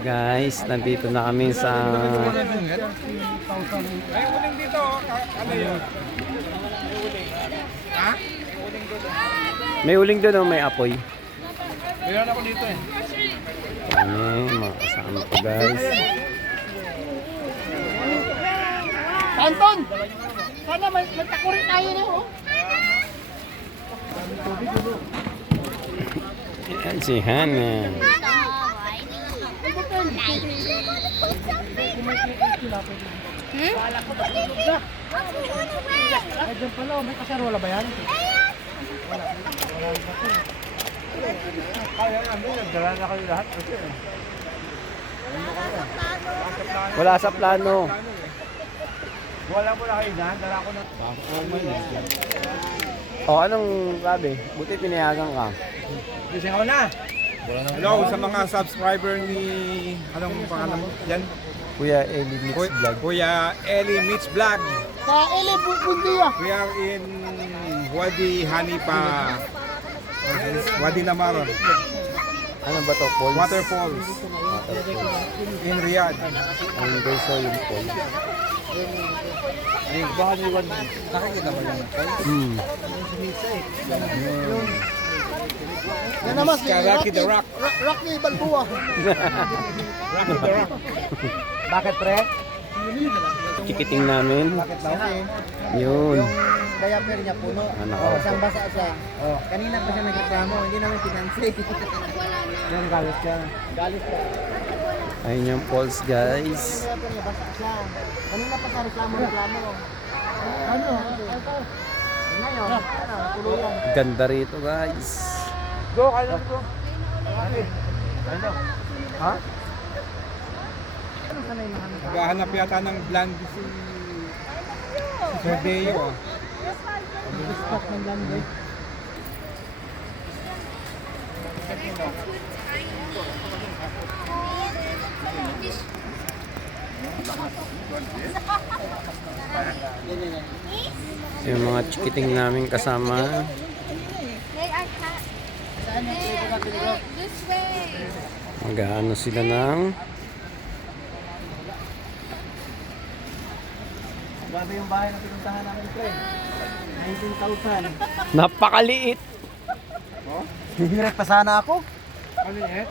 Guys, nandito na kami sa oh. Ano? May uling doon o may apoy. Meron ako dito eh. Ano, mga kasama ko guys. Anton! Sana may magtakuri tayo na oh. Yan si Hana. Ay, dyan pala, oh. may kasarola ba yan? Kaya yun, dala na kayo lahat kasi eh. Wala sa plano. Wala mo na kayo dyan, dala ko na. O, anong sabi? Buti pinayagan ka. Gising ako na. Hello sa mga subscriber ni... Anong pangalan mo? Yan? Kuya Eli Mix Kuy- Vlog. Kuya Eli Mitch Vlog. Sa Ele Bundia. We are in Wadi Hanipa. Wadi Namar. Ano ba to? Falls? Waterfalls. In Riyadh. Ang guys, yung Juan. Nakikita ko yan. Hmm. Naman si Rocky the Rock. Rock- Rocky Balboa. Rocky the Rock. Bakit pre? Chikiting namin. Bakit daw? Yun. diaper niya puno. Ah, naka- Isang basa siya. Oh. Kanina pa siya nagreklamo, hindi namin pinansin. Yan, galit siya. Galit siya. Ayun yung falls guys. Diaper niya, basa siya. Kanina pa sa reklamo-reklamo. Ano? Ngayon, ano, tuluyan. Ganda rito guys. Go, kaya go. Ano? Ha? Ano? Naghahanap yata ng blonde si... Si Sir Deo. ah. Stop ng landi. Yung mga chikiting namin kasama. Mag-ano sila ng Grabe yung bahay na pinuntahan namin, pre. 19,000. napakaliit. Hihirat pa sana ako. Ano yan?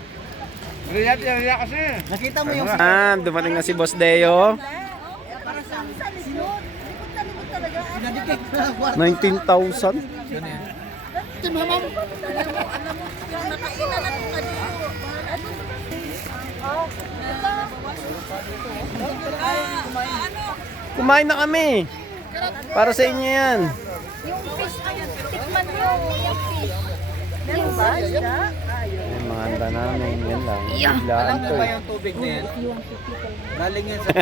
Riyadh yan, Riyadh kasi. Nakita mo yung Ah, dumating na si Boss Deo. Sinadikit. 19,000. Timamam. Kumain na kami. Para sa inyo yan. Yung fish, ayun, tikman mo yung fish. Meron ba? Yung mga handa namin. Yan lang. Biglaan to eh. tubig na yan? Galing yan sa...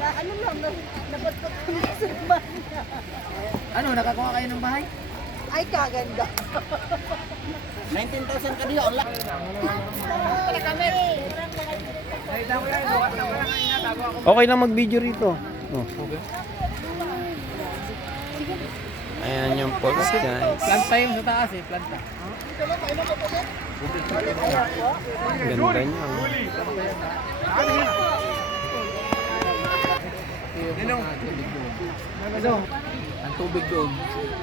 Na, ano lang, na- nabatot ko na sa bahay. Ano, nakakuha kayo ng bahay? Ay, kaganda. 19,000 ka dito. Para kami. Okay lang mag-video rito. Oh. Ayan yung falls guys. Planta yung sa taas eh, planta. Ganda niya. Ano? Ang tubig doon,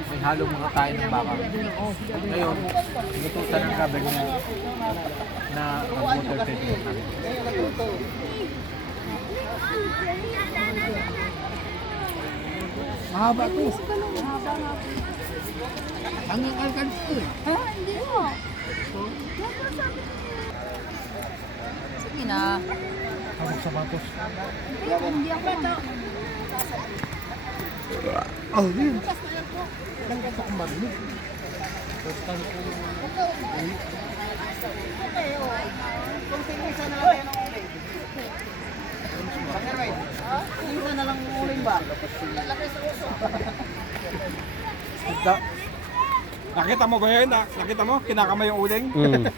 may halong mga kain ng baka. Ngayon, inutusan ng government na mag-water treatment namin. Mahaba to. Hanggang alkan to eh. Ha? Hindi mo. Sige na. Hawak sa batos. Hindi ako. Oh, yun. Da- Nakita mo ba yun? Na- Nakita mo? Kinakamay yung uling? Mm.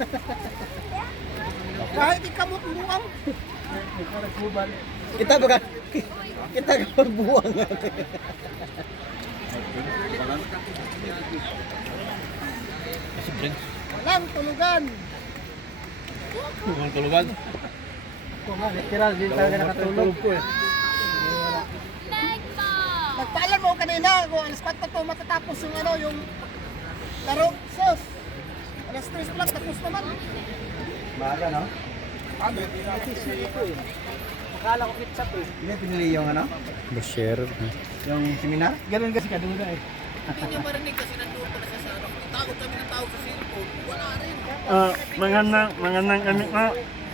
Kahit ikamot buwang. Kita ba ka? Kita ka magbuwang. Walang tulugan. Kung tulugan. Ako nga, literal, di talaga nakatulog. ko eh. Nagpaalam mo kanina, kung alas 4 pa to matatapos yung ano, yung laro. Sus! Alas 3 plus, tapos naman. Maaga, no? Akala ko ketchup eh. Hindi pinili yung ano? Basher. Yung seminar? Ganun kasi kaduna eh. Ah, magandang, magandang kami po.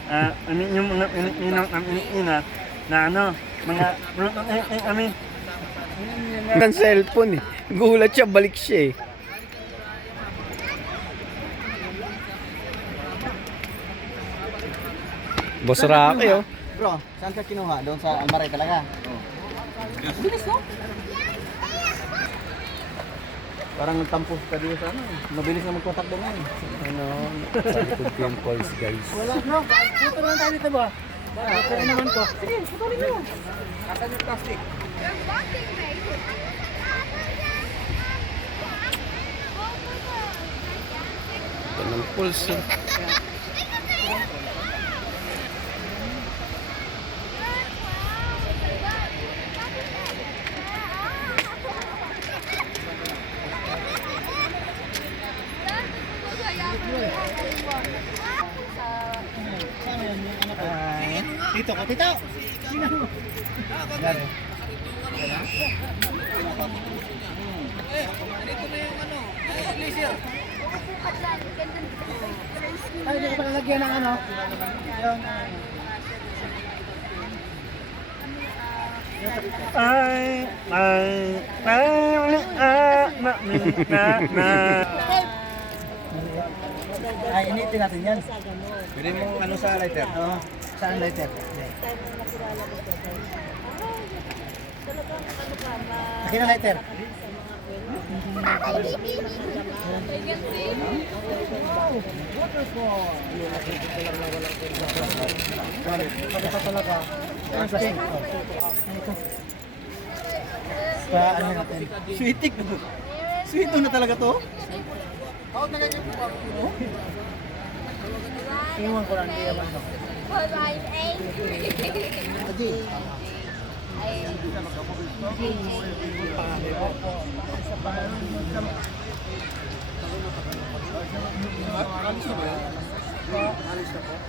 Ah, ano yung mga Pilipino ang Pilipina na ano, mga Pilipino kami. Ang cellphone eh. Gulat siya, balik siya eh. Boss Rocky oh. Bro, saan ka kinuha? Doon sa Almaray talaga? Parang tampos ka dito sa ano. eh. Mabilis na magpatakbo ngayon. Ano, sa likod ko yung calls guys. Wala, bro. Dito naman tayo dito ba? Ito rin naman ko. Sige, putulin mo. Asan yung plastic? Yan ang pulse eh. Dito ko, dito. Ay, hindi ko pa nalagyan ng ano. Yung, Ay, ay, ay, ah, na, na, na. ay, initin natin yan. Pwede mo ano sa lighter? Oo. Saan lighter? Akin na lighter. Pagkata talaga. Ang plastic. Sa ano natin? Sweetik. Sweet na talaga to? Oo, nagagawin ko. Iwan ko lang, hindi naman. Adi.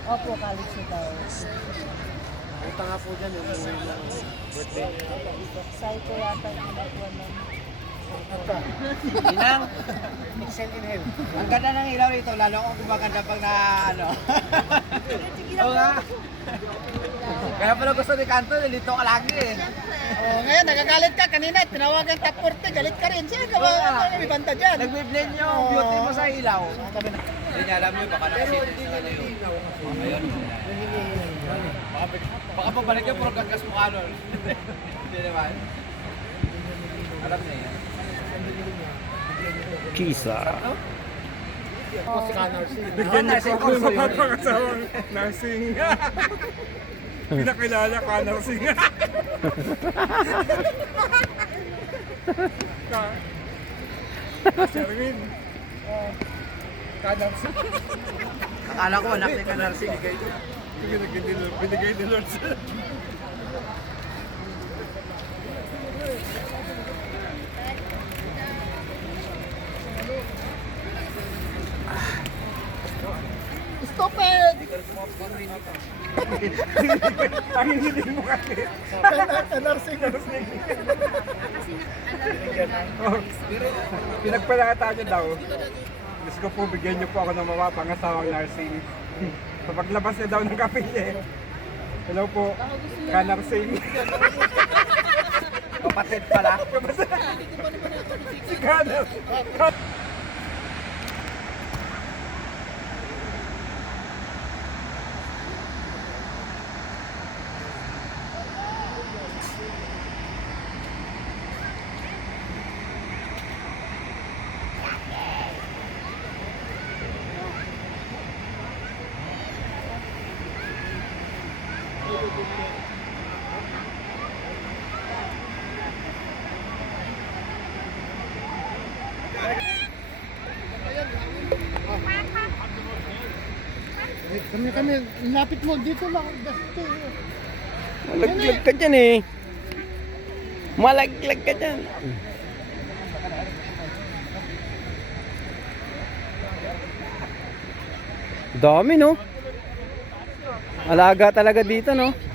Opo, college na daw. Punta nga po dyan yung birthday. Psycho yata yung nakuha nun. Inang, Excel in hell. ang ganda ng ilaw rito, lalo kung gumaganda pag na ano. Oo nga. Kaya pala gusto ni Kanto, nilito ka lagi eh. Oh, ngayon nagagalit ka kanina, tinawagan top 40, galit ka rin. Sino ka ba? Ano may banta diyan? Nagbe-blend yung beauty mo sa ilaw. Hindi niya alam yun, baka nakasito sa ano yun. Ayun. Baka, pabalik yun, puro gagas mo kanon. Hindi naman. Alam niya yan. Kisa. Bigyan niyo po ako ng mapapangasawang nursing. Pinakilala ka nursing. Ka- Sherwin. Ka-nursing. Akala ko, anak ni Kanarsi, ni kayo. Binigay ni Lord. Binigay ni Lord. Ang hindi mo kasi. Nursing. Oh, Pinagpalata niyo daw. Gusto ko po, bigyan niyo po ako ng mapapangasawang nursing. Sa paglabas niya daw ng kapilya eh. Hello po, ka-nursing. Kapatid pala. si ka-nurs. Kami kami, lapit mo dito lang. Malaglag ka dyan eh. Malaglag ka dyan. Dami no? Alaga talaga dito no?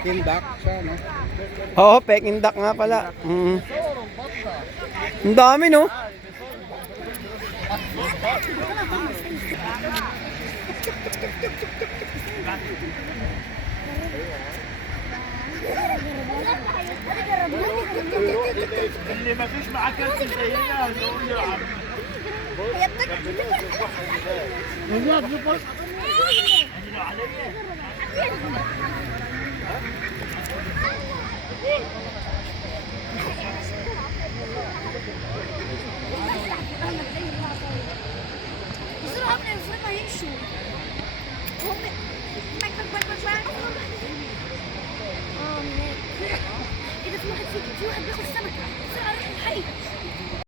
Peking duck siya, no? Oo, Peking duck nga pala. Mm. Ang dami no? اللي ما فيش معاه كرسي زينا نقول له يلعب بسرعة